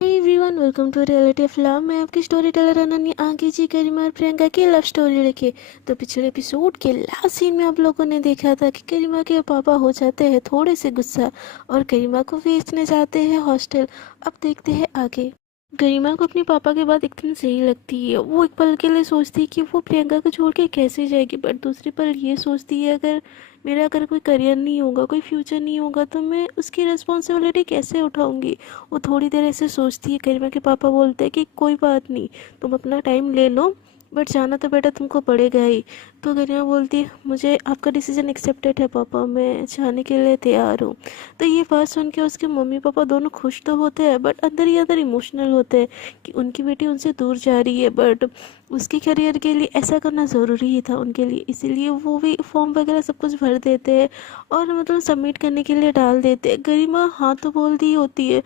Everyone welcome to reality film. मैं आपकी story teller Ananya आगे जी करीमा और प्रियंका की लव स्टोरी लेके। तो पिछले एपिसोड के लास्ट सीन में आप लोगों ने देखा था कि करीमा के पापा हो जाते हैं थोड़े से गुस्सा और करीमा को भेजने जाते हैं हॉस्टल। अब देखते हैं आगे। गरिमा को अपने पापा के बाद एकदम सही लगती है। वो एक पल के लिए सोचती है कि वो प्रियंका को छोड़ के कैसे जाएगी, बट दूसरे पल ये सोचती है अगर कोई करियर नहीं होगा, कोई फ्यूचर नहीं होगा, तो मैं उसकी रिस्पॉन्सिबिलिटी कैसे उठाऊंगी। वो थोड़ी देर ऐसे सोचती है। गरिमा के पापा बोलते हैं कि कोई बात नहीं, तुम अपना टाइम ले लो, बट जाना तो बेटा तुमको पड़ेगा ही। तो गरिमा बोलती है मुझे आपका डिसीजन एक्सेप्टेड है पापा, मैं जाने के लिए तैयार हूँ। तो ये बात सुन के उसके मम्मी पापा दोनों खुश तो होते हैं, बट अंदर ही अंदर इमोशनल होते हैं कि उनकी बेटी उनसे दूर जा रही है, बट उसके करियर के लिए ऐसा करना ज़रूरी ही था उनके लिए। इसीलिए वो भी फॉर्म वगैरह सब कुछ भर देते हैं और मतलब सबमिट करने के लिए डाल देते हैं। गरिमा हाँ तो बोलती होती है,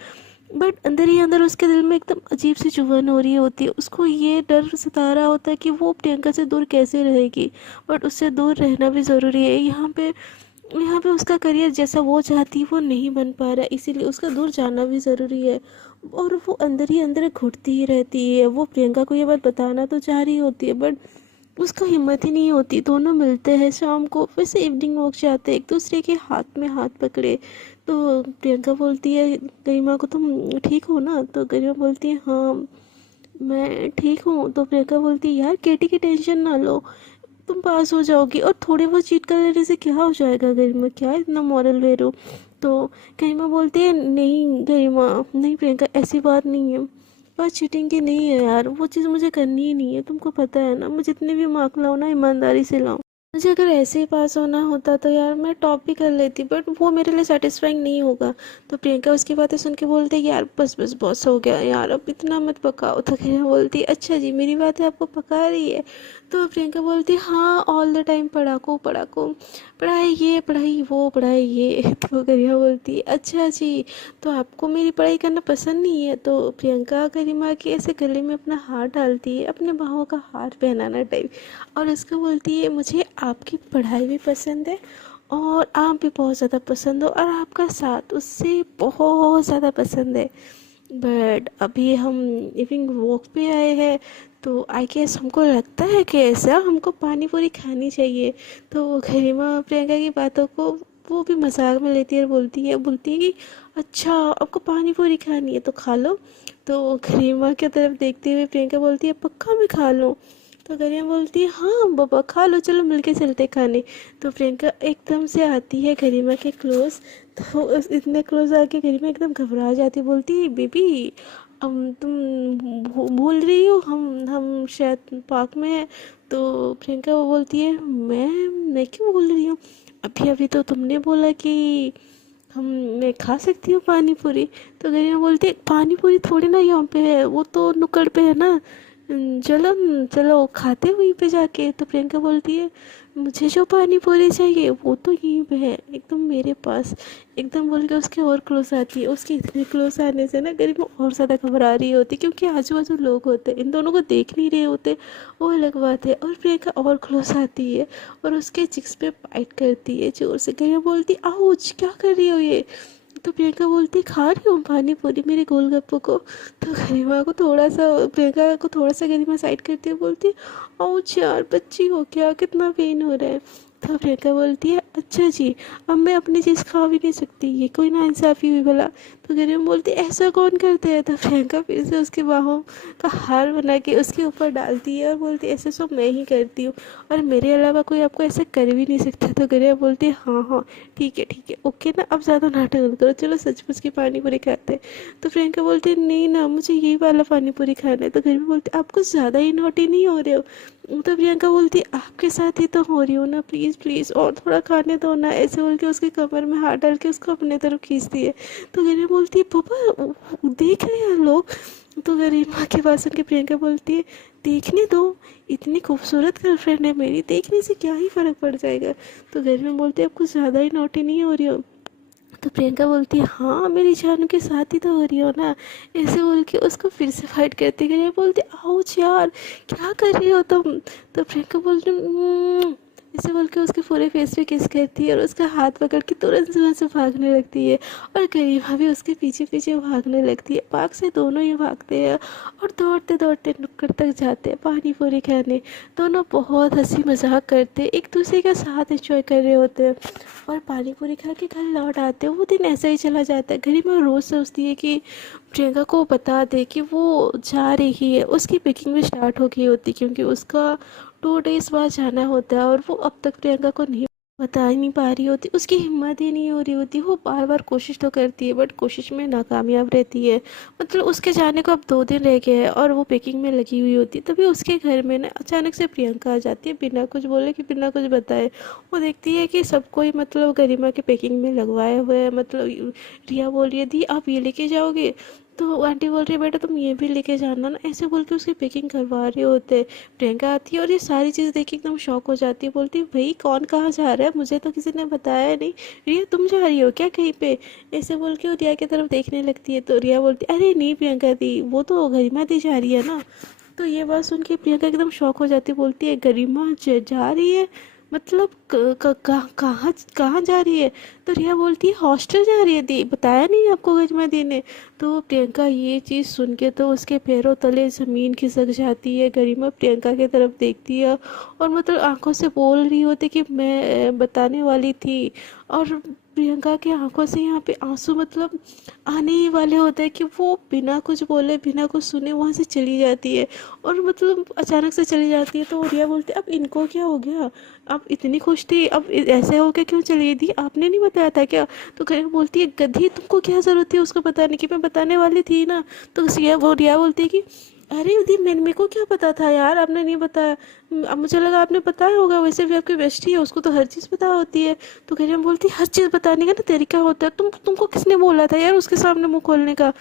बट अंदर ही अंदर उसके दिल में एकदम अजीब सी चुभन हो रही होती है। उसको ये डर सता रहा होता है कि वो प्रियंका से दूर कैसे रहेगी, बट उससे दूर रहना भी ज़रूरी है। यहाँ पे उसका करियर जैसा वो चाहती है वो नहीं बन पा रहा है, इसीलिए उसका दूर जाना भी ज़रूरी है। और वो अंदर ही अंदर घुटती ही रहती है। वो प्रियंका को ये बात बताना तो चाह रही होती है, बट उसको हिम्मत ही नहीं होती। दोनों मिलते हैं शाम को, फिर से इवनिंग वॉक जाते हैं एक दूसरे के हाथ में हाथ पकड़े। तो प्रियंका बोलती है गरिमा को तुम ठीक हो ना। तो गरिमा बोलती है हाँ मैं ठीक हूँ। तो प्रियंका बोलती है यार केटी की टेंशन ना लो, तुम पास हो जाओगी और थोड़े बहुत चीट कर लेने से क्या हो जाएगा गरिमा, क्या इतना मॉरल ले रहे हो। तो गरिमा बोलती है नहीं गरिमा, नहीं प्रियंका ऐसी बात नहीं है, बस चीटिंग की नहीं है यार, वो चीज़ मुझे करनी ही नहीं है, तुमको पता है ना। मैं जितने भी मार्क लाऊँ ना ईमानदारी से लाऊँ। मुझे अगर ऐसे ही पास होना होता तो यार मैं टॉप भी कर लेती, बट वो मेरे लिए सेटिस्फाइंग नहीं होगा। तो प्रियंका उसकी बातें सुन के बोलती है यार बस बस बॉस हो गया यार, अब इतना मत पकाओ। तो गरिमा बोलती है अच्छा जी मेरी बातें आपको पका रही है। तो प्रियंका बोलती है हाँ ऑल द टाइम पढ़ाको पढ़ाको, पढ़ाई ये पढ़ाई वो पढ़ाई ये। तो गरिमा बोलती है अच्छा जी, तो आपको मेरी पढ़ाई करना पसंद नहीं है। तो प्रियंका गरिमा के ऐसे गले में अपना हाथ डालती है, अपने बाहों का हार पहनाना टाइप, और उसको बोलती है मुझे आपकी पढ़ाई भी पसंद है और आप भी बहुत ज़्यादा पसंद हो और आपका साथ उससे बहुत ज़्यादा पसंद है, बट अभी हम इवनिंग वॉक पे आए हैं तो आई गेस हमको लगता है कि ऐसा हमको पानी पूरी खानी चाहिए। तो गरिमा प्रियंका की बातों को वो भी मजाक में लेती है और बोलती है कि अच्छा आपको पानी पूरी खानी है तो खा लो। तो गरिमा की तरफ देखते हुए प्रियंका बोलती है पक्का मैं खा लूँ। तो गरिमा बोलती है हाँ बाबा खा लो, चलो मिलके चलते खाने। तो प्रियंका एकदम से आती है गरिमा के क्लोज। तो इतने क्लोज आके गरिमा एकदम घबरा जाती, बोलती है बेबी तुम भूल रही हो हम शायद पार्क में हैं। तो प्रियंका वो बोलती है मैं क्यों भूल रही हूँ, अभी अभी तो तुमने बोला कि हम मैं खा सकती हूँ पानी पूरी। तो गरिमा बोलती है पानी पूरी थोड़ी ना यहाँ पे है, वो तो नुक्कड़ पे है ना, चलो चलो खाते वहीं पे जाके। तो प्रियंका बोलती है मुझे जो पानी पूरी चाहिए वो तो यहीं पे है एकदम मेरे पास, एकदम बोल के उसके और क्लोज आती है। उसके इतने क्लोज आने से ना गरिमा और ज़्यादा घबरा रही होती क्योंकि आजू बाजू लोग होते इन दोनों को देख नहीं रहे होते, वो अलग बात है। और प्रियंका और क्लोज आती है और उसके चिक्स पे बाइट करती है जोर से। गरिमा बोलती आउच क्या कर रही हो ये। तो प्रियंका बोलती खा रही हूँ पानी पूरी मेरे गोलगप्पों को। तो गरिमा को थोड़ा सा प्रियंका को थोड़ा सा गरिमा साइड करती है, बोलती है ओह यार बच्ची हो क्या, कितना पेन हो रहा है। तो प्रियंका बोलती है अच्छा जी अब मैं अपनी चीज़ खा भी नहीं सकती, ये कोई नाइंसाफ़ी हुई भला। तो गरिमा बोलती है ऐसा कौन करता है। तो प्रियंका फिर से उसके बाहों का हार बना के उसके ऊपर डालती है और बोलती है ऐसे सब मैं ही करती हूँ और मेरे अलावा कोई आपको ऐसा कर भी नहीं सकता। तो गरिमा बोलती है हाँ हाँ ठीक है ओके ना, अब ज़्यादा नाटक मत करो, चलो सचमुच की पानी पूरी खाते हैं। तो प्रियंका बोलती है नहीं ना मुझे यही वाला पानी पूरी खाना है। तो गरिमा बोलती है आप कुछ ज़्यादा ही नॉटी नहीं हो रहे हो। तो प्रियंका बोलती है आपके साथ ही तो हो रही हूँ ना, प्लीज़ प्लीज़ और थोड़ा खाने दो ना, ऐसे बोल के उसके कमर में हाथ डाल के उसको अपने तरफ खींचती है। तो गरिमा बोलती है पापा देख रहे हैं लोग। तो गरिमा के पास उनके प्रियंका बोलती है देखने दो, इतनी खूबसूरत गर्लफ्रेंड है मेरी, देखने से क्या ही फ़र्क पड़ जाएगा। तो गरिमा बोलती है आप कुछ ज़्यादा ही नॉटी नहीं हो रही हो। तो प्रियंका बोलती है हाँ मेरी जानू के साथ ही तो हो रही हो ना, ऐसे बोल के उसको फिर से फाइट करती गई। बोलती आउच यार क्या कर रही हो तुम। तो प्रियंका बोलती ऐसे बोल के उसके पूरे फेस पे किस करती है और उसका हाथ पकड़ के तुरंत से वहाँ से भागने लगती है। और गरिमा भी उसके पीछे पीछे भागने लगती है। पार्क से दोनों ही भागते हैं और दौड़ते दौड़ते नुक्कड़ तक जाते हैं पानी पूरी खाने। दोनों बहुत हंसी मजाक करते हैं, एक दूसरे का साथ एंजॉय कर रहे होते हैं और पानी पूरी खा के घर लौट आते हैं। वो दिन ऐसा ही चला जाता है। गरिमा रोज़ सोचती है कि प्रियंका को बता दे कि वो जा रही है। उसकी पैकिंग भी स्टार्ट हो गई होती क्योंकि उसका 2 डेज़ बाद जाना होता है और वो अब तक प्रियंका को नहीं बता ही नहीं पा रही होती। उसकी हिम्मत ही नहीं हो रही होती। वो बार बार कोशिश तो करती है बट कोशिश में नाकामयाब रहती है। मतलब उसके जाने को अब 2 दिन रह गए हैं और वो पैकिंग में लगी हुई होती है। तभी उसके घर में ना अचानक से प्रियंका आ जाती है बिना कुछ बोले कि बिना कुछ बताए। वो देखती है कि सब कोई मतलब गरिमा के पैकिंग में लगवाए हुए है। मतलब रिया बोल रही है दी आप ये लेके जाओगे, तो आंटी बोल रही है बेटा तुम ये भी लेके जाना ना। ऐसे बोल के उसकी पैकिंग करवा रहे होते हैं। प्रियंका आती है और ये सारी चीज़ देख के एकदम शॉक हो जाती है। बोलती है भाई कौन कहाँ जा रहा है, मुझे तो किसी ने बताया नहीं। रिया तुम जा रही हो क्या कहीं पे? ऐसे बोल के वो रिया की तरफ देखने लगती है तो रिया बोलती है अरे नहीं प्रियंका दी, वो तो गरिमा दी जा रही है ना। तो ये बात सुन के प्रियंका एकदम शॉक हो जाती है। बोलती है गरिमा जा रही है, मतलब कहाँ कहाँ जा रही है? तो रिया बोलती है हॉस्टल जा रही है दी, बताया नहीं आपको गरिमा दी ने। तो प्रियंका ये चीज़ सुन के तो उसके पैरों तले ज़मीन खिसक जाती है। गरिमा प्रियंका की तरफ देखती है और मतलब आंखों से बोल रही होती कि मैं बताने वाली थी। और प्रियंका की आंखों से यहाँ पे आंसू मतलब आने ही वाले होते हैं कि वो बिना कुछ बोले बिना कुछ सुने वहाँ से चली जाती है। और मतलब अचानक से चली जाती है तो रिया बोलती है अब इनको क्या हो गया, आप इतनी खुश थी अब ऐसे हो गया क्यों चली दी, आपने नहीं बताया था क्या? तो गरिमा बोलती है गधी तुमको क्या ज़रूरत थी उसको बताने की, मैं बताने वाली थी ना। तो रिया बोलती है कि अरे दी मेरे को क्या पता था यार, आपने नहीं बताया। अब मुझे लगा आपने बताया होगा, वैसे भी आपकी बेस्टी है उसको तो हर चीज़ पता होती है। तो गरिमा बोलती है हर चीज़ बताने का ना तरीका होता है, तुमको किसने बोला था यार उसके सामने मुंह खोलने का?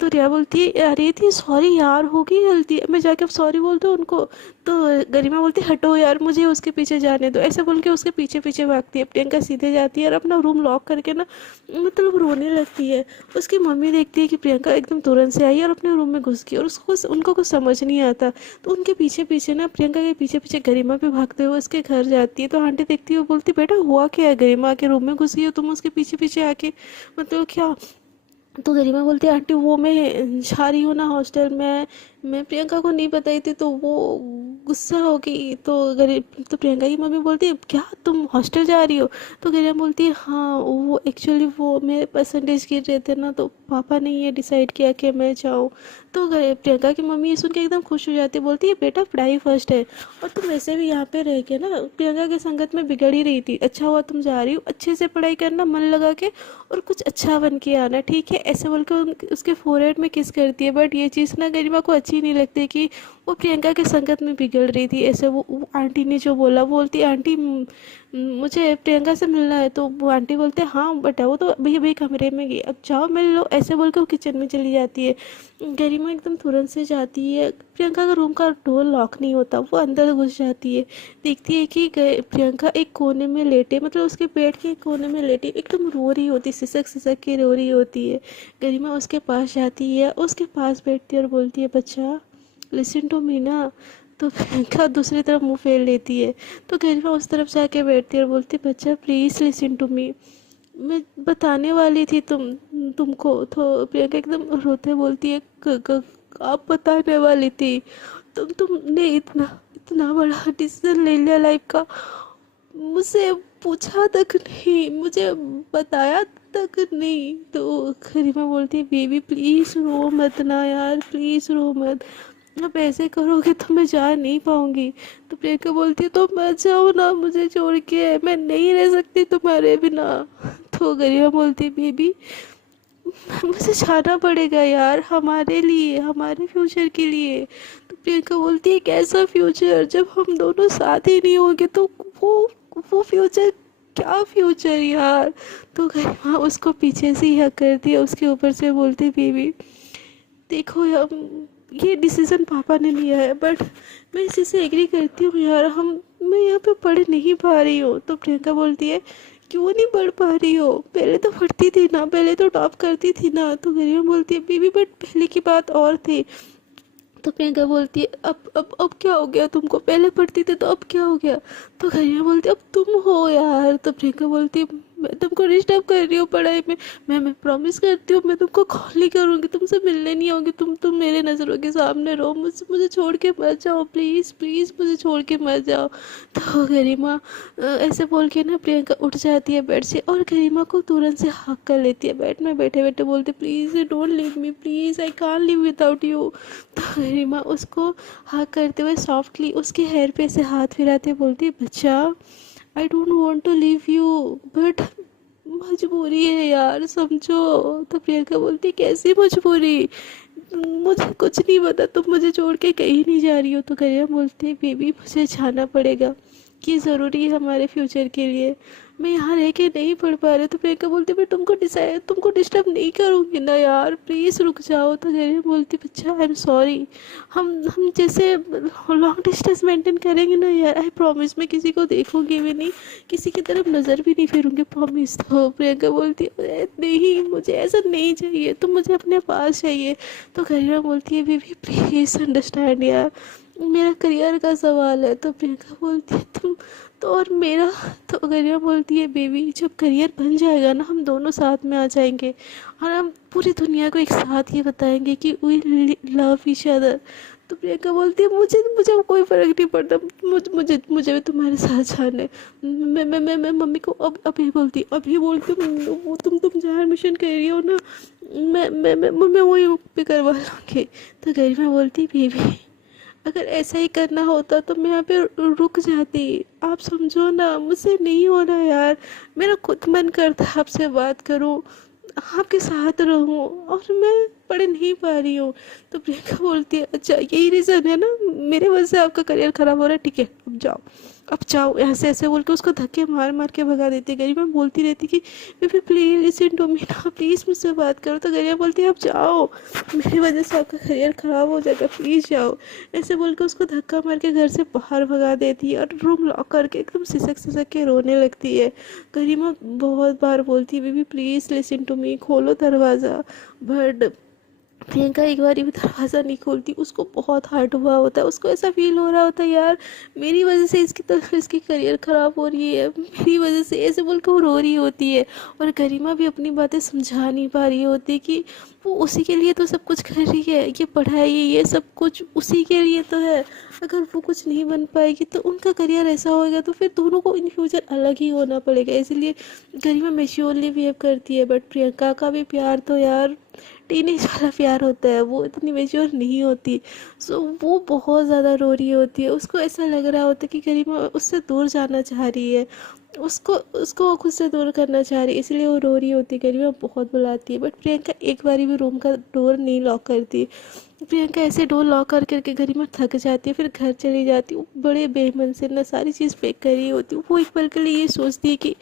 तो रिया बोलती है अरे थी सॉरी यार हो गई गलती, मैं जाके अब सॉरी बोल दूँ उनको? तो गरिमा बोलती है हटो यार मुझे उसके पीछे जाने दो। ऐसे बोल के उसके पीछे पीछे भागती है। प्रियंका सीधे जाती है और अपना रूम लॉक करके ना मतलब रोने लगती है। उसकी मम्मी देखती है कि प्रियंका एकदम तुरंत से आई और अपने रूम में घुस गई और उसको उनको कुछ समझ नहीं आता। तो उनके पीछे पीछे ना प्रियंका के पीछे पीछे गरिमा भी भागते हुए उसके घर जाती है। तो आंटी देखती है वो बोलती बेटा हुआ क्या है, गरिमा के रूम में घुस गई हो तुम उसके पीछे पीछे आके, मतलब क्या? तो गरिमा बोलती है आंटी वो मैं जा रही हूँ ना हॉस्टल में, मैं प्रियंका को नहीं बताई थी तो वो गुस्सा हो गई। तो प्रियंका की मम्मी बोलती है क्या तुम हॉस्टल जा रही हो? तो गरिमा बोलती है हाँ वो एक्चुअली वो मेरे परसेंटेज गिर रहे थे ना तो पापा ने ये डिसाइड किया कि मैं जाऊँ। तो प्रियंका की मम्मी ये सुन के एकदम खुश हो जाती है। बोलती है बेटा पढ़ाई फर्स्ट है और तुम वैसे भी यहाँ पे रह के ना प्रियंका की संगत में बिगड़ ही रही थी, अच्छा हुआ तुम जा रही हो, अच्छे से पढ़ाई करना मन लगा के और कुछ अच्छा बन के आना ठीक है। ऐसे बोल के उसके फोरहेड में किस करती है। बट ये चीज़ ना गरिमा को अच्छी नहीं लगती कि वो प्रियंका के संगत में बिगड़ रही थी। ऐसे वो आंटी ने जो बोला, वो बोलती आंटी मुझे प्रियंका से मिलना है। तो वो आंटी बोलते हाँ बेटा वो तो अभी अभी कमरे में गई, अब जाओ मिल लो। ऐसे बोल के वो किचन में चली जाती है। गरिमा एकदम तुरंत से जाती है, प्रियंका का रूम का डोर लॉक नहीं होता, वो अंदर घुस जाती है। देखती है कि प्रियंका एक कोने में लेटे, मतलब उसके पेट के एक कोने में लेटे एकदम रो रही होती, सिसक सिसक के रो रही होती है। गरिमा उसके पास जाती है, उसके पास बैठती है और बोलती है बच्चा लिसन टू मी ना। तो प्रियंका दूसरी तरफ मुंह फेर लेती है। तो गरिमा उस तरफ जाके बैठती है और बोलती है बच्चा प्लीज़ लिसन टू मी, मैं बताने वाली थी तुमको। तो प्रियंका एकदम रोते बोलती है आप बताने वाली थी, तुमने इतना इतना बड़ा डिसीजन ले लिया लाइफ का, मुझसे पूछा तक नहीं, मुझे बताया तक नहीं। तो गरिमा बोलती है बेबी प्लीज़ रो मत ना यार, प्लीज़ रो मत, अब ऐसे करोगे तो मैं जा नहीं पाऊंगी। तो प्रियंका बोलती है तो मत जाओ ना मुझे छोड़ के, मैं नहीं रह सकती तुम्हारे बिना। तो गरिमा बोलती है बेबी मुझे जाना पड़ेगा यार, हमारे लिए हमारे फ्यूचर के लिए। तो प्रियंका बोलती है कैसा फ्यूचर, जब हम दोनों साथ ही नहीं होंगे तो वो फ्यूचर क्या फ्यूचर यार। तो गरिमा उसको पीछे से ही हक करती है, उसके ऊपर से बोलती बेबी देखो यार ये डिसीज़न पापा ने लिया है बट मैं इसी से एग्री करती हूँ यार, हम मैं यहाँ पे पढ़ नहीं पा रही हूँ। तो प्रियंका बोलती है क्यों नहीं पढ़ पा रही हो, पहले तो पढ़ती थी ना, पहले तो टॉप करती थी ना। तो गरिमा बोलती है बेबी बट पहले की बात और थी, तो प्रियंका बोलती है अब क्या हो गया तुमको, पहले पढ़ती थे तो अब क्या हो गया। तो गरिमा बोलती है अब तुम हो यार। तो प्रियंका बोलती है मैं तुमको डिस्टर्ब कर रही हूँ पढ़ाई में, मैं प्रॉमिस करती हूँ मैं तुमको कॉल नहीं करूँगी, तुमसे मिलने नहीं आऊँगी, तुम मेरे नज़रों के सामने रहो, मुझे छोड़ के मत जाओ, प्लीज़ प्लीज़ मुझे छोड़ के मत जाओ। तो गरिमा ऐसे बोल के ना प्रियंका उठ जाती है बेड से और गरिमा को तुरंत से हक कर लेती है बेड में बैठे बैठे, बोलती please don't leave me, please I can't live without you. तो गरिमा उसको हक करते हुए सॉफ्टली उसके हेयर पे से हाथ फिराते बोलती है बच्चा I don't want to leave you but मजबूरी है यार समझो। तो प्रियंका बोलती कैसी मजबूरी, मुझे कुछ नहीं पता, तुम मुझे छोड़ के कहीं नहीं जा रही हो। तो गरिमा बोलती है बेबी मुझे जाना पड़ेगा, ये ज़रूरी है हमारे फ्यूचर के लिए, मैं यहाँ रह के नहीं पढ़ पा रही। तो प्रियंका बोलती मैं तुमको डिस्टर्ब नहीं करूँगी ना यार, प्लीज़ रुक जाओ। तो गरिमा बोलती बच्चा आई एम सॉरी, हम जैसे लॉन्ग डिस्टेंस मेंटेन करेंगे ना यार, आई प्रॉमिस मैं किसी को देखूंगी भी नहीं, किसी की तरफ नज़र भी नहीं फेरूंगी, प्रॉमिस। तो प्रियंका बोलती है नहीं मुझे ऐसा नहीं चाहिए, तुम मुझे अपने पास चाहिए। तो गरिमा बोलती है बेबी प्लीज़ अंडरस्टैंड यार, मेरा करियर का सवाल है। तो प्रियंका बोलती है तुम तो और मेरा। तो गरिमा बोलती है बेबी जब करियर बन जाएगा ना हम दोनों साथ में आ जाएंगे और हम पूरी दुनिया को एक साथ ये बताएंगे कि वी लव ईच अदर। तो प्रियंका बोलती है मुझे मुझे कोई फ़र्क नहीं पड़ता, मुझे भी तुम्हारे साथ जाना है। मैं मम्मी को अब अभी बोलती हूँ वो तुम जहाँ एडमिशन कर रही हो ना मैं वही पे करवा लूँगी। तो गरिमा बोलती बेबी अगर ऐसा ही करना होता तो मैं यहाँ पे रुक जाती, आप समझो ना मुझसे नहीं हो रहा यार, मेरा खुद मन करता है आपसे बात करूँ, आपके साथ रहूँ और मैं पढ़ नहीं पा रही हूँ। तो प्रियंका बोलती है अच्छा यही रीज़न है ना मेरे वजह से आपका करियर ख़राब हो रहा है, ठीक है अब जाओ यहाँ से, ऐसे बोल के उसको धक्के मार मार के भगा देती। गरिमा बोलती रहती कि baby please listen to me ना, प्लीज़ मुझसे बात करो। तो गरिमा बोलती है अब जाओ, मेरी वजह से आपका करियर ख़राब हो जाएगा, प्लीज़ जाओ। ऐसे बोल के उसको धक्का मार के घर से बाहर भगा देती है और रूम लॉक करके एकदम सिसक सिसक के रोने लगती है। गरिमा बहुत बार बोलती है baby please listen to me, खोलो दरवाज़ा, बट प्रियंका एक बार भी दरवाज़ा नहीं खोलती, उसको बहुत हर्ट हुआ होता है, उसको ऐसा फील हो रहा होता है यार मेरी वजह से इसकी करियर ख़राब हो रही है, मेरी वजह से, ऐसे बोल के वो रो रही होती है। और गरिमा भी अपनी बातें समझा नहीं पा रही होती कि वो उसी के लिए तो सब कुछ कर रही है, ये पढ़ाई ये सब कुछ उसी के लिए तो है, अगर वो कुछ नहीं बन पाएगी तो उनका करियर ऐसा होएगा तो फिर दोनों को इन फ्यूचर अलग ही होना पड़ेगा। इसलिए गरिमा मैच्योरली बिहेव करती है, बट प्रियंका का भी प्यार तो यार टीनेज वाला प्यार होता है, वो इतनी मेच्योर नहीं होती। सो वो बहुत ज़्यादा रो रही होती है, उसको ऐसा लग रहा होता है कि गरिमा उससे दूर जाना चाह रही है, उसको उसको वो खुद से दूर करना चाह रही है, इसलिए वो रो रही होती है। गरिमा बहुत बुलाती है बट प्रियंका एक बारी भी रूम का डोर नहीं लॉक करती। प्रियंका ऐसे डोर लॉक कर करके गरिमा थक जाती है, फिर घर चली जाती है। वो बड़े बेमन से ना सारी चीज़ पैक करी होती है, वो एक पल के लिए ये सोचती है कि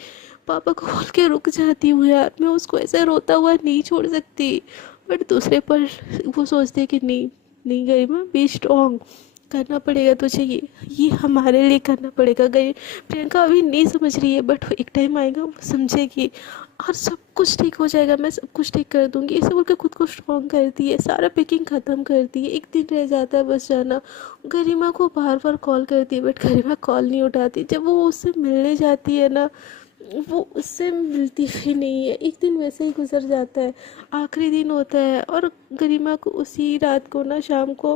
पापा को बोल के रुक जाती हूँ यार, मैं उसको ऐसा रोता हुआ नहीं छोड़ सकती। बट दूसरे पर वो सोचते हैं कि नहीं नहीं गरिमा बी स्ट्रॉन्ग, करना पड़ेगा तुझे, ये हमारे लिए करना पड़ेगा। गई प्रियंका अभी नहीं समझ रही है बट एक टाइम आएगा वो समझेगी और सब कुछ ठीक हो जाएगा, मैं सब कुछ ठीक कर दूंगी, ऐसे बोल के खुद को स्ट्रॉन्ग करती है, सारा पैकिंग ख़त्म करती है। एक दिन रह जाता है बस जाना, गरिमा को बार बार कॉल करती है बट गरिमा कॉल नहीं उठाती। जब वो उससे मिलने जाती है ना वो उससे मिलती भी नहीं है। एक दिन वैसे ही गुजर जाता है, आखिरी दिन होता है और गरिमा को उसी रात को ना शाम को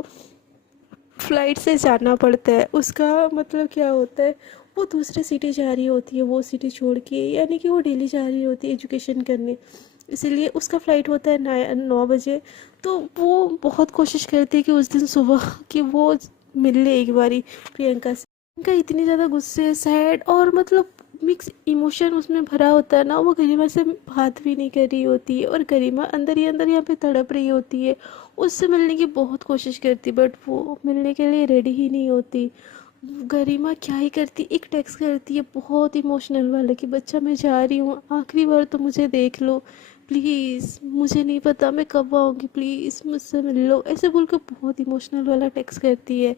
फ्लाइट से जाना पड़ता है। उसका मतलब क्या होता है वो दूसरे सिटी जा रही होती है, वो सिटी छोड़ के, यानी कि वो दिल्ली जा रही होती है एजुकेशन करने, इसीलिए उसका फ़्लाइट होता है 9 बजे। तो वो बहुत कोशिश करती है कि उस दिन सुबह कि वो मिल ले एक बारी प्रियंका से। प्रियंका इतनी ज़्यादा गुस्से सैड और मतलब मिक्स इमोशन उसमें भरा होता है ना, वो गरिमा से बात भी नहीं कर रही होती है और गरिमा अंदर ही अंदर यहाँ पे तड़प रही होती है, उससे मिलने की बहुत कोशिश करती बट वो मिलने के लिए रेडी ही नहीं होती। गरिमा क्या ही करती, एक टेक्स्ट करती है बहुत इमोशनल वाला कि बच्चा मैं जा रही हूँ, आखिरी बार तो मुझे देख लो प्लीज़, मुझे नहीं पता मैं कब आऊँगी, प्लीज़ मुझसे मिल लो, ऐसे बोल कर बहुत इमोशनल वाला टेक्स्ट करती है।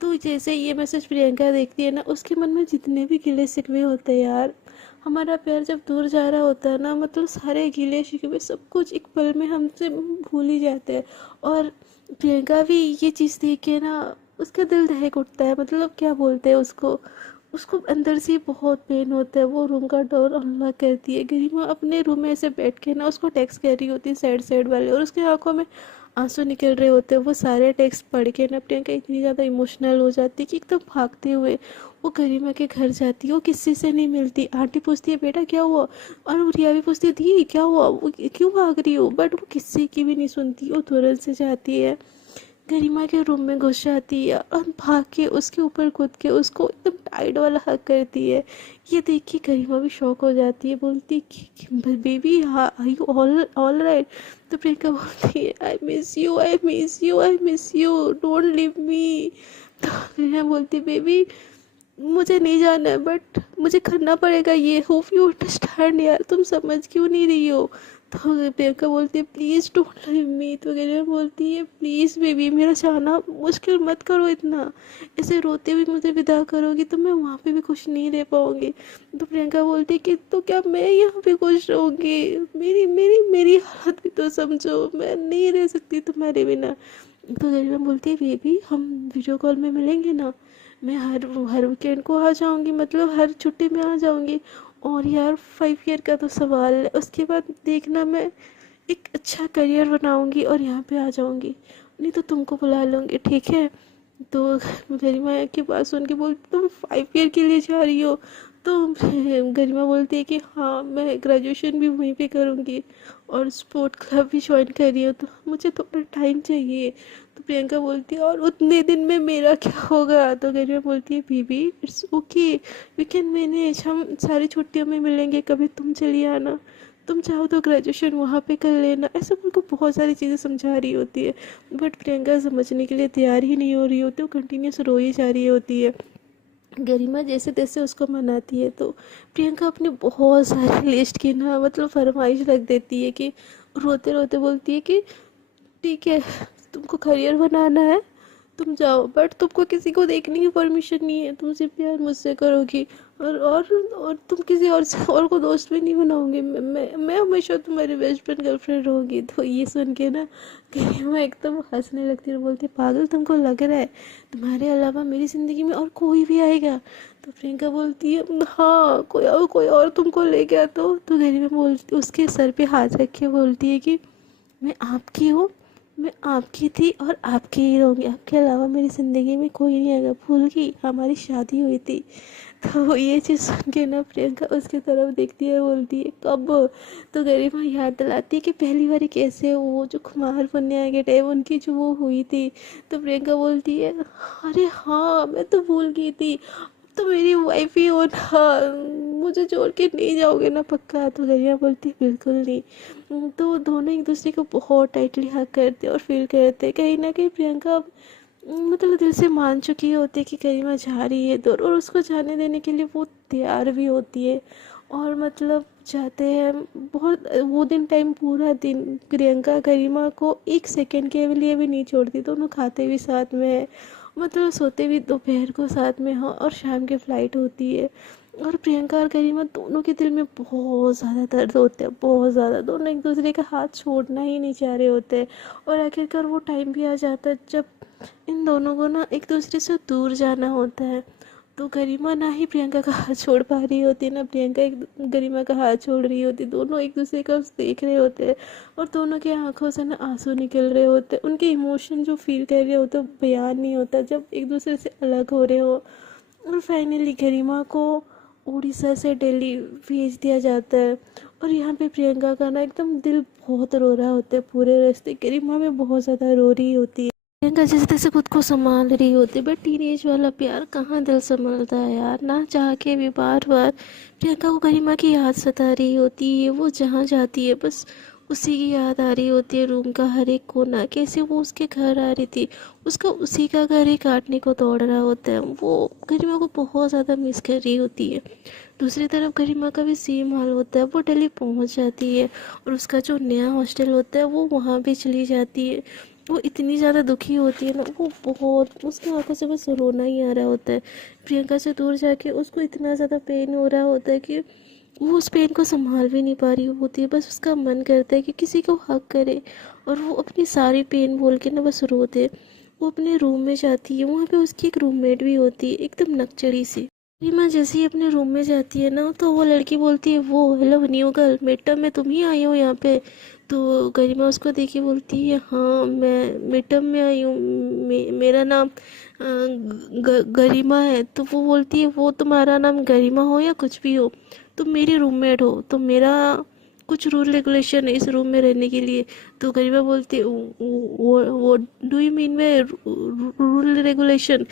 तो जैसे ये मैसेज प्रियंका देखती है ना उसके मन में जितने भी गिले शिकवे होते हैं यार हमारा प्यार जब दूर जा रहा होता है ना, मतलब सारे गिले शिकवे सब कुछ एक पल में हमसे भूल ही जाते हैं। और प्रियंका भी ये चीज़ देख के ना, उसका दिल दहक उठता है, मतलब क्या बोलते हैं उसको, उसको अंदर से बहुत पेन होता है। वो रूम का डोर अनलॉक करती है, गरिमा अपने रूम में ऐसे बैठ के ना उसको टेक्स्ट कर रही होती है सैड सैड वाले, और उसकी आंखों में आंसू निकल रहे होते हैं। वो सारे टेक्स्ट पढ़ के ना प्रियंका इतनी ज़्यादा इमोशनल हो जाती है कि एकदम भागते हुए वो गरिमा के घर जाती है। वो किसी से नहीं मिलती। आंटी पूछती है बेटा क्या हुआ, और वो रिया भी पूछती है दी क्या हुआ, वो क्यों भाग रही हो, बट वो किसी की भी नहीं सुनती। वो तुरंत से जाती है, गरिमा के रूम में घुस जाती है और भाग के उसके ऊपर कूद के उसको एकदम टाइट वाला हग करती है। ये देख के गरिमा भी शॉक हो जाती है, बोलती कि baby are you all all right. तो प्रियंका बोलती है I miss you, I miss you, I miss you, don't leave me. तो गरिमा बोलती बेबी मुझे नहीं जाना है, बट मुझे करना पड़ेगा ये, होप यू अंडरस्टैंड यार, तुम समझ क्यों नहीं रही हो। तो प्रियंका बोलती है प्लीज़ डोंट लीव मी। तो गरिमा बोलती है प्लीज़ बेबी मेरा जाना मुश्किल मत करो इतना, ऐसे रोते हुए मुझे विदा करोगी तो मैं वहाँ पे भी खुश नहीं रह पाऊँगी। तो प्रियंका बोलती है कि तो क्या मैं यहाँ पे खुश रहूँगी, मेरी मेरी मेरी हालत भी तो समझो, मैं नहीं रह सकती तुम्हारे बिना। तो गरिमा बोलती है बेबी हम वीडियो कॉल में मिलेंगे ना, मैं हर वीकेंड को आ जाऊँगी, मतलब हर छुट्टी में आ जाऊँगी। और यार 5 ईयर का तो सवाल है, उसके बाद देखना मैं एक अच्छा करियर बनाऊँगी और यहाँ पे आ जाऊँगी, नहीं तो तुमको बुला लूँगी ठीक है। तो गरिमा की बात सुन के बोलती तुम 5 ईयर के लिए जा रही हो। तो गरिमा बोलती है कि हाँ मैं ग्रेजुएशन भी वहीं पे करूँगी और स्पोर्ट क्लब भी ज्वाइन कर रही हूँ, तो मुझे थोड़ा टाइम चाहिए। तो प्रियंका बोलती है और उतने दिन में मेरा क्या होगा। तो गरिमा बोलती है बीबी it's okay, we can manage, हम सारी छुट्टियों में मिलेंगे, कभी तुम चली आना, तुम चाहो तो ग्रेजुएशन वहाँ पे कर लेना। ऐसे उनको बहुत सारी चीज़ें समझा रही होती है, बट प्रियंका समझने के लिए तैयार ही नहीं हो रही होती। वो कंटिन्यूस रो ही जा रही होती है। गरिमा जैसे तैसे उसको मनाती है। तो प्रियंका अपनी बहुत सारी लिस्ट की ना, मतलब फरमाइश रख देती है कि रोते रोते बोलती है कि ठीक है तुमको करियर बनाना है तुम जाओ, बट तुमको किसी को देखने की परमिशन नहीं है, तुम सिर्फ प्यार मुझसे करोगी। और तुम किसी और से और को दोस्त भी नहीं बनाओगे, मैं हमेशा तुम्हारी बेस्ट फ्रेंड गर्लफ्रेंड रहूँगी। तो ये सुन के ना गरिमा एकदम हंसने लगती है और बोलती है पागल तुमको लग रहा है तुम्हारे अलावा मेरी ज़िंदगी में और कोई भी आएगा। तो प्रियंका बोलती है हाँ कोई और तुमको ले गया तो गरिमा बोलती उसके सर पे हाथ रख के बोलती है कि मैं आपकी हूँ, मैं आपकी थी और आपकी ही रहूँगी, आपके अलावा मेरी ज़िंदगी में कोई नहीं आएगा, भूल गई हमारी शादी हुई थी। तो ये चीज़ सुन के ना प्रियंका उसकी तरफ देखती है, बोलती है कब। तो गरिमा याद दिलाती है कि पहली बार कैसे वो जो कुमार पुन्या के टाइम उनकी जो वो हुई थी। तो प्रियंका बोलती है अरे हाँ मैं तो भूल गई थी, तो मेरी वाइफ ही हो ना, मुझे छोड़ के नहीं जाओगे ना पक्का। तो गरिमा बोलती है बिल्कुल नहीं। तो दोनों एक दूसरे को बहुत टाइटली हग करते और फील करते, कहीं ना कहीं प्रियंका मतलब दिल से मान चुकी होती है कि गरिमा जा रही है दूर, और उसको जाने देने के लिए वो तैयार भी होती है। और मतलब जाते हैं बहुत, वो दिन टाइम पूरा दिन प्रियंका गरिमा को एक सेकंड के लिए भी नहीं छोड़ती, दोनों खाते भी साथ में है, मतलब सोते भी दोपहर को साथ में हो, और शाम की फ़्लाइट होती है। और प्रियंका और गरिमा दोनों के दिल में बहुत ज़्यादा दर्द होता है, बहुत ज़्यादा, दोनों एक दूसरे का हाथ छोड़ना ही नहीं चाह रहे होते हैं। और आखिरकार वो टाइम भी आ जाता है जब इन दोनों को ना एक दूसरे से दूर जाना होता है। तो गरिमा ना ही प्रियंका का हाथ छोड़ पा रही होती, ना प्रियंका एक गरिमा का हाथ छोड़ रही होती, दोनों एक दूसरे का देख रहे होते हैं, और दोनों की आंखों से ना आंसू निकल रहे होते हैं, उनके इमोशन जो फील कर रहे होते हैं बयान नहीं होता जब एक दूसरे से अलग हो रहे हो। और फाइनली गरिमा को उड़ीसा से दिल्ली भेज दिया जाता है, और यहाँ पे प्रियंका का ना एकदम दिल बहुत रो रहा होता है पूरे रास्ते, गरिमा में बहुत ज़्यादा रो रही होती है। प्रियंका जैसे तैसे खुद को संभाल रही होती है, बट टीनेज वाला प्यार कहाँ दिल संभालता है यार, ना चाह के भी बार बार प्रियंका को गरिमा की याद सता रही होती है। वो जहाँ जाती है बस उसी की याद आ रही होती है, रूम का हर एक कोना, कैसे वो उसके घर आ रही थी, उसका उसी का घर ही काटने को दौड़ रहा होता है, वो गरिमा को बहुत ज़्यादा मिस कर रही होती है। दूसरी तरफ गरिमा का भी सेम हाल होता है, वो दिल्ली पहुंच जाती है और उसका जो नया हॉस्टल होता है वो वहाँ भी चली जाती है। वो इतनी ज़्यादा दुखी होती है ना, वो बहुत, उसकी आंखों से बस रोना ही आ रहा होता है। प्रियंका से दूर जाके उसको इतना ज़्यादा पेन हो रहा होता है कि वो उस पेन को संभाल भी नहीं पा रही होती है, बस उसका मन करता है कि किसी को हक करे, और वो अपनी सारी पेन बोल के ना बस रो दे। वो अपने रूम में जाती है, वहाँ पे उसकी एक रूममेट भी होती है, एकदम नकचड़ी सी। रीमा जैसे ही अपने रूम में जाती है ना, तो वो लड़की बोलती है, वो hello new girl, mid term में तुम ही आई हो यहाँ पे? तो गरिमा उसको देखी बोलती है, हाँ मैं मिड टर्म में आई हूँ, मेरा नाम गरिमा है। तो वो बोलती है, वो तुम्हारा नाम गरिमा हो या कुछ भी हो, तुम मेरी रूममेट हो, तो मेरा कुछ रूल रेगुलेशन है इस रूम में रहने के लिए। तो गरिमा बोलती है, वो do you mean by rule regulation?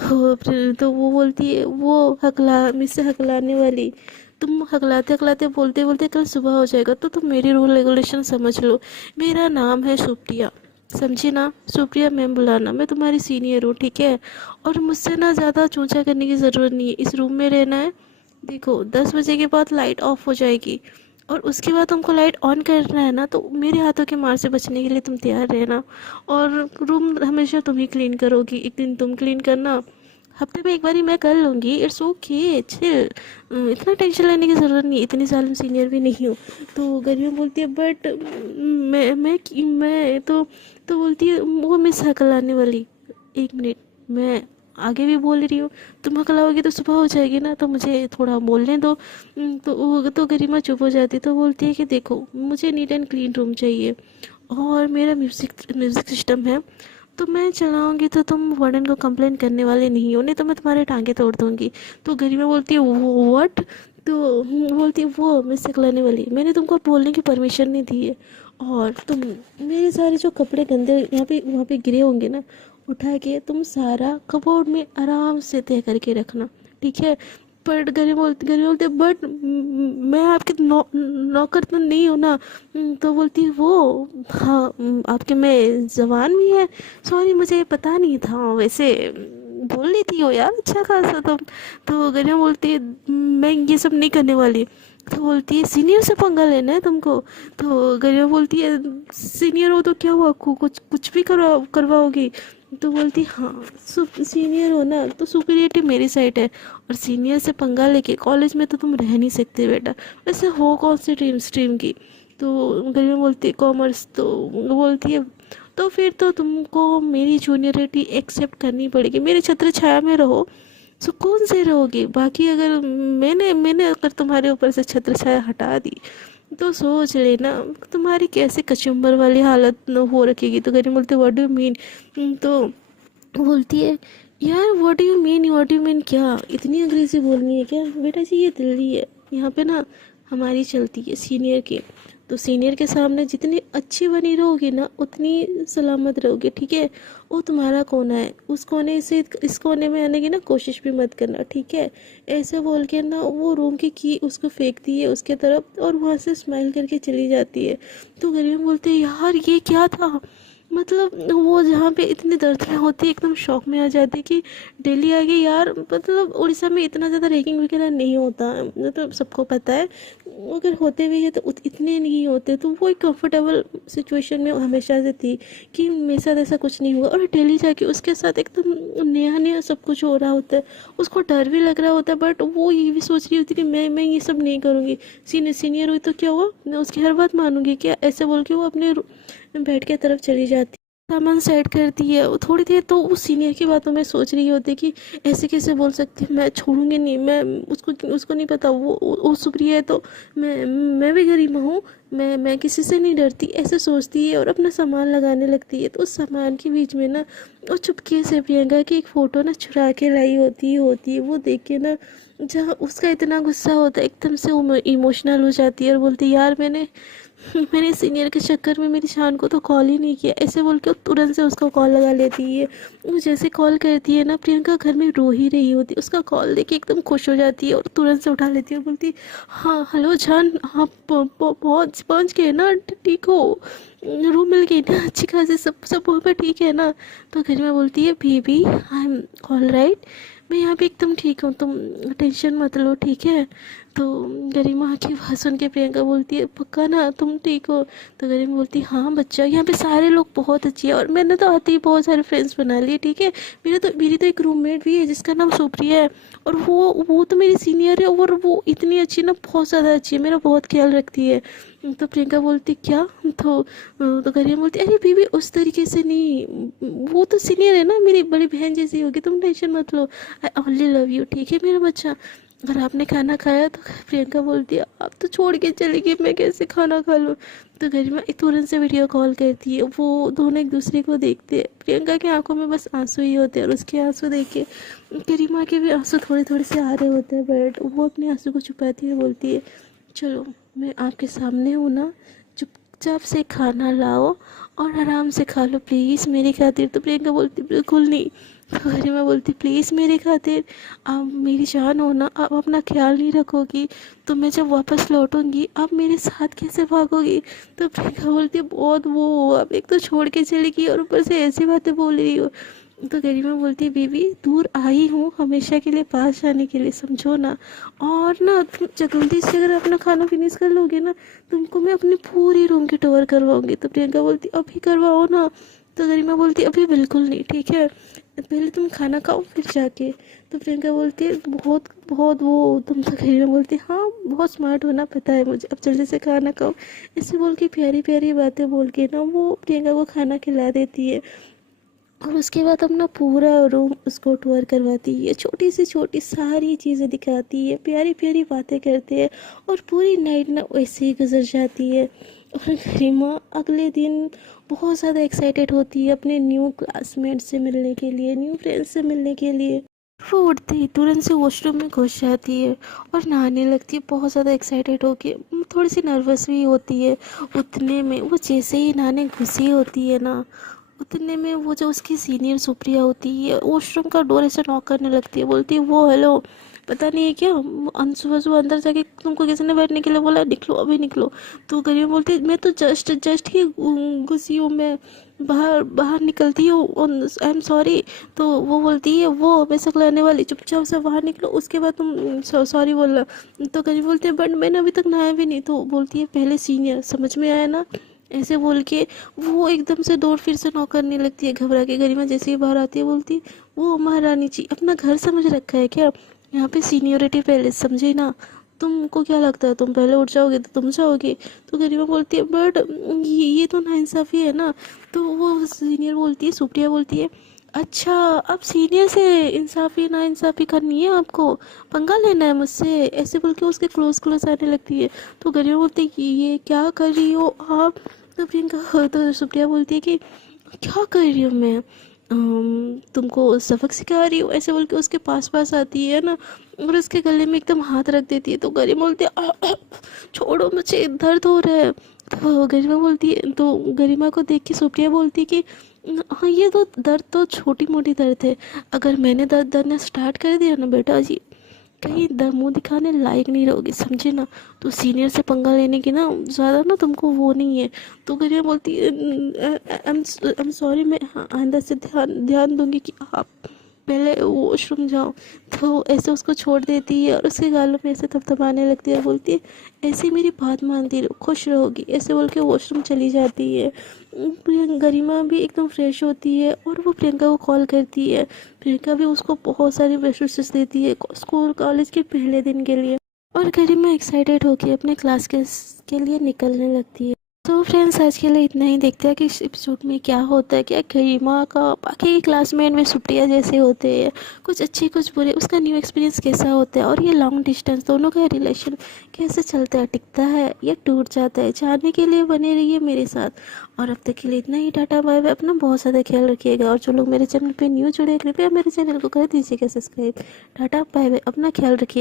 तो वो बोलती है, वो हकला मुझसे हकलाने वाली, तुम हकलाते हकलाते बोलते बोलते कल सुबह हो जाएगा, तो तुम मेरी रूल रेगुलेशन समझ लो। मेरा नाम है सुप्रिया, समझी ना? सुप्रिया मैम बुलाना, मैं तुम्हारी सीनियर हूँ, ठीक है? और मुझसे ना ज़्यादा चूंचा करने की ज़रूरत नहीं है, इस रूम में रहना है। देखो 10 बजे के बाद लाइट ऑफ हो जाएगी, और उसके बाद तुमको लाइट ऑन करना है ना, तो मेरे हाथों के मार से बचने के लिए तुम तैयार रहना। और रूम हमेशा तुम ही क्लीन करोगी, एक दिन तुम क्लीन करना, हफ्ते में एक बारी मैं कर लूँगी, इट्स ओके चिल, इतना टेंशन लेने की ज़रूरत नहीं, इतनी साल में सीनियर भी नहीं हूँ। तो गर्मी बोलती है, बट मैं तो बोलती है वो मिस हकलाने वाली, एक मिनट, मैं आगे भी बोल रही हूँ, तुम हकलाओगी तो सुबह हो जाएगी ना, तो मुझे थोड़ा बोलने दो। तो गरिमा चुप हो जाती, तो बोलती है कि देखो मुझे नीट एंड क्लीन रूम चाहिए, और मेरा म्यूज़िक सिस्टम है, तो मैं चलाऊंगी तो तुम वार्डन को कंप्लेन करने वाले नहीं हो, नहीं तो मैं तुम्हारे टांगे तोड़ दूंगी। तो गरिमा बोलती है, व्हाट? तो बोलती है, वो मिस लाने वाली, मैंने तुमको बोलने की परमिशन नहीं दी है, और तुम मेरे सारे जो कपड़े गंदे यहाँ पे वहाँ पे गिरे होंगे ना, उठा के तुम सारा कपबोर्ड में आराम से तय करके रखना, ठीक है? पर गरीब बोलते, बट मैं आपके नौकर तो नहीं हूँ ना। तो बोलती है वो, हाँ आपके में जबान भी है, सॉरी मुझे पता नहीं था, वैसे बोल लेती हो यार अच्छा खासा तुम। तो गरीब बोलती है, मैं ये सब नहीं करने वाली। तो बोलती है, सीनियर से पंगा लेना है तुमको? तो गरिमा बोलती है, सीनियर हो तो क्या हुआ, कुछ कुछ भी करवाओगी? तो बोलती, हाँ सीनियर हो ना, तो सुपीरियरिटी मेरी साइड है, और सीनियर से पंगा लेके कॉलेज में तो तुम रह नहीं सकते बेटा। वैसे हो कौन सी स्ट्रीम की? तो गरिमा बोलती है, कॉमर्स। तो वो बोलती है, तो फिर तो तुमको मेरी जूनियरिटी एक्सेप्ट करनी पड़ेगी, मेरे छत्र छाया में रहो, सुकून से रहोगे। बाकी अगर मैंने मैंने अगर तुम्हारे ऊपर से छत्र छाया हटा दी, तो सोच लेना तुम्हारी कैसे कचुम्बर वाली हालत न हो रखेगी। तो गरीब बोलते, व्हाट डू यू मीन? तो बोलती है, यार what do you mean, what do you mean, क्या इतनी अंग्रेजी बोलनी है क्या? बेटा जी ये दिल्ली है, यहाँ पे ना हमारी चलती है सीनियर की, तो सीनियर के सामने जितनी अच्छी बनी रहोगी ना, उतनी सलामत रहोगी, ठीक है? वो तुम्हारा कोना है, उस कोने से इस कोने में आने की ना कोशिश भी मत करना, ठीक है? ऐसे बोल के ना वो रूम की उसको फेंकती है उसके तरफ, और वहाँ से स्माइल करके चली जाती है। तो गरीब बोलते हैं, यार ये क्या था? मतलब वो जहाँ पे इतनी दर्द में होती है, एकदम शौक में आ जाती है कि डेली आ गई यार। मतलब उड़ीसा में इतना ज़्यादा रैगिंग वगैरह नहीं होता, मतलब सबको पता है, अगर होते भी है तो इतने नहीं होते। तो वो एक कंफर्टेबल सिचुएशन में हमेशा से थी कि मेरे साथ ऐसा कुछ नहीं हुआ, और डेली जाके उसके साथ एकदम नया नया सब कुछ हो रहा होता है, उसको डर भी लग रहा होता है, बट वो ये भी सोच रही होती है कि मैं ये सब नहीं करूँगी, सीनियर हुई तो क्या हुआ, मैं उसकी हर बात मानूंगी क्या? ऐसे बोल के वो अपने बेड की तरफ चली जाती, सामान साइड करती है। वो थोड़ी देर तो उस सीनियर की बातों में सोच रही होती कि ऐसे कैसे बोल सकती है, मैं छोड़ूंगी नहीं, मैं उसको नहीं पता वो सुप्रिया है, तो मैं भी गरीब हूँ, मैं किसी से नहीं डरती, ऐसे सोचती है, और अपना सामान लगाने लगती है। तो उस सामान के बीच में ना वो चुपके से प्रियंका की एक फ़ोटो ना चुरा के लाई होती है। वो देख के ना, जहाँ उसका इतना गुस्सा होता है, एकदम से वो इमोशनल हो जाती है, और बोलती है, यार मैंने सीनियर के चक्कर में मेरी शान को तो कॉल ही नहीं किया, ऐसे बोल के वो तुरंत से उसको कॉल लगा लेती है। वो जैसे कॉल करती है ना, प्रियंका घर में रो ही रही होती, उसका कॉल देके एकदम खुश हो जाती है, और तुरंत से उठा लेती है और बोलती है, हाँ हेलो जान, आप पहुँच गए ना, ठीक हो? रूम मिल गई ना अच्छी खासी, सब वहाँ पर ठीक है ना? तो घर में बोलती है, baby I am all right, मैं यहाँ पे एकदम ठीक हूँ, तुम टेंशन मत लो, ठीक है? तो गरिमा की बात सुन के प्रियंका बोलती है पक्का ना तुम ठीक हो? तो गरिमा बोलती है हाँ बच्चा, यहाँ पे सारे लोग बहुत अच्छे हैं और मैंने तो आते ही बहुत सारे फ्रेंड्स बना लिए, ठीक है। मेरी तो एक रूममेट भी है जिसका नाम सुप्रिया है, और वो तो मेरी सीनियर है, और वो इतनी अच्छी ना, बहुत ज़्यादा अच्छी है, मेरा बहुत ख्याल रखती है। तो प्रियंका बोलती क्या? तो गरिमा बोलती अरे बीबी उस तरीके से नहीं, वो तो सीनियर है ना, मेरी बड़ी बहन जैसी होगी, तुम टेंशन मत लो। आई ओनली लव यू, ठीक है मेरा बच्चा। अगर आपने खाना खाया तो प्रियंका बोलती है आप तो छोड़ के चली गई, मैं कैसे खाना खा लूँ? तो गरिमा एक तुरंत से वीडियो कॉल करती है, वो दोनों एक दूसरे को देखते हैं। प्रियंका की आंखों में बस आंसू ही होते हैं, और उसके आंसू देख के गरिमा के भी आंसू थोड़े थोड़े से आ रहे होते हैं, बट वो अपने आंसू को छुपाती है, बोलती है चलो मैं आपके सामने हूँ ना, चुपचाप से खाना लाओ और आराम से खा लो प्लीज़ मेरी खातिर। तो प्रियंका बोलती बिल्कुल नहीं। तो गरिमा बोलती प्लीज़ मेरी खातिर, आप मेरी जान हो ना, आप अपना ख्याल नहीं रखोगी तो मैं जब वापस लौटूंगी आप मेरे साथ कैसे भागोगी? तो प्रियंका बोलती है बहुत वो हो, आप एक तो छोड़ के चली गई और ऊपर से ऐसी बातें बोल रही हो। तो गरिमा बोलती है बीबी दूर आई हूँ हमेशा के लिए पास जाने के लिए, समझो ना। और ना तुम जल्दी से अगर अपना खाना फिनिश कर लोगे ना, तुमको मैं अपनी पूरी रूम की टूर करवाऊंगी। तो प्रियंका बोलती अभी करवाओ ना। तो गरिमा बोलती अभी बिल्कुल नहीं, ठीक है पहले तुम खाना खाओ फिर जाके। तो प्रियंका बोलती है बहुत बहुत वो तुम। तो गरिमा बोलती है हाँ बहुत स्मार्ट होना पता है मुझे, अब जल्दी से खाना खाओ। ऐसे बोल के प्यारी प्यारी बातें बोल के ना वो प्रियंका को खाना खिला देती है, और उसके बाद अपना पूरा रूम उसको टूर करवाती है, छोटी से छोटी सारी चीज़ें दिखाती है, प्यारी प्यारी बातें करते हैं, और पूरी नाइट ना वैसे ही गुजर जाती है। और गरिमा अगले दिन बहुत ज़्यादा एक्साइटेड होती है अपने न्यू क्लासमेट से मिलने के लिए, न्यू फ्रेंड्स से मिलने के लिए। वो उठते ही तुरंत से वॉशरूम में घुस जाती है और नहाने लगती है, बहुत ज़्यादा एक्साइटेड होके, थोड़ी सी नर्वस भी होती है। उतने में वो जैसे ही नहाने घुसी होती है ना, उतने में वो जो उसकी सीनियर सुप्रिया होती है वॉशरूम का डोर ऐसे नॉक करने लगती है, बोलती है वो हेलो पता नहीं है क्या, सुबह सुबह अंदर जाके तुमको किसी ने बैठने के लिए बोला, निकलो अभी निकलो। तो गरिमा बोलती है मैं तो जस्ट जस्ट ही घुसी हूँ, मैं बाहर बाहर निकलती हूँ, आई एम सॉरी। तो वो बोलती है वो मैं सकलाने वाली, चुपचाप से बाहर निकलो उसके बाद तुम सॉरी बोलना। तो गरिमा बोलती है बट मैंने अभी तक नहाया भी नहीं। तो बोलती है पहले सीनियर, समझ में आया ना? ऐसे बोल के वो एकदम से डोर फिर से नॉक करने लगती है घबरा के। गरिमा जैसे ही बाहर आती है बोलती है वो महारानी जी अपना घर समझ रखा है क्या? यहाँ पे सीनियोरिटी पहले समझे ना, तुमको क्या लगता है तुम पहले उठ जाओगे तो तुम जाओगे? तो गरिमा बोलती है बट ये तो नाइंसाफ़ी है ना। तो वो सीनियर बोलती है, सुप्रिया बोलती है अच्छा अब सीनियर से इंसाफ़ी ना इंसाफ़ी करनी है आपको, पंगा लेना है मुझसे, ऐसे बोल के उसके क्लोज क्लोज आने लगती है। तो गरिमा बोलती है कि ये क्या कर रही हो आप? तो प्रियंका तो सुप्रिया बोलती है कि क्या कर रही हूँ मैं, तुमको सबक सिखा रही हूँ, ऐसे बोल के उसके पास पास आती है ना, और उसके गले में एकदम हाथ रख देती है। तो गरिमा बोलती है छोड़ो मुझे दर्द हो रहा है। तो गरिमा बोलती है, तो गरिमा को देख के सुप्रिया बोलती है कि हाँ ये तो दर्द तो छोटी मोटी दर्द है, अगर मैंने दर्द दर्द स्टार्ट कर दिया ना बेटा जी, कहीं मुंह दिखाने लायक नहीं रहोगी, समझे ना? तो सीनियर से पंगा लेने की ना ज़्यादा ना तुमको वो नहीं है। तो गरिमा बोलती है आई एम सॉरी, मैं हाँ आइंदा से ध्यान ध्यान दूंगी कि आप पहले वॉशरूम जाओ। तो ऐसे उसको छोड़ देती है और उसके गालों में ऐसे थपथपाने लगती है और बोलती है ऐसे मेरी बात मानती रहो खुश रहोगी, ऐसे बोल के वॉशरूम चली जाती है। गरिमा भी एकदम फ्रेश होती है और वो प्रियंका को कॉल करती है। प्रियंका भी उसको बहुत सारी बेस्ट विशेस देती है स्कूल कॉलेज के पहले दिन के लिए, और गरिमा एक्साइटेड होकर अपने क्लास के लिए निकलने लगती है। तो फ्रेंड्स आज के लिए इतना ही, देखते हैं कि इस एपिसोड में क्या होता है, क्या गरिमा का बाकी क्लासमेट में सुप्रिया जैसे होते हैं, कुछ अच्छे कुछ बुरे, उसका न्यू एक्सपीरियंस कैसा होता है, और ये लॉन्ग डिस्टेंस दोनों का रिलेशन कैसे चलता है, टिकता है या टूट जाता है, जानने के लिए बने रहिए मेरे साथ। और अब तक के लिए इतना ही, टाटा बाय बाय, अपना बहुत ज़्यादा ख्याल रखिएगा, और जो लोग मेरे चैनल पर न्यू जुड़े कृपया मेरे चैनल को कर दीजिएगा सब्सक्राइब। टाटा बाय बाय, अपना ख्याल रखिएगा।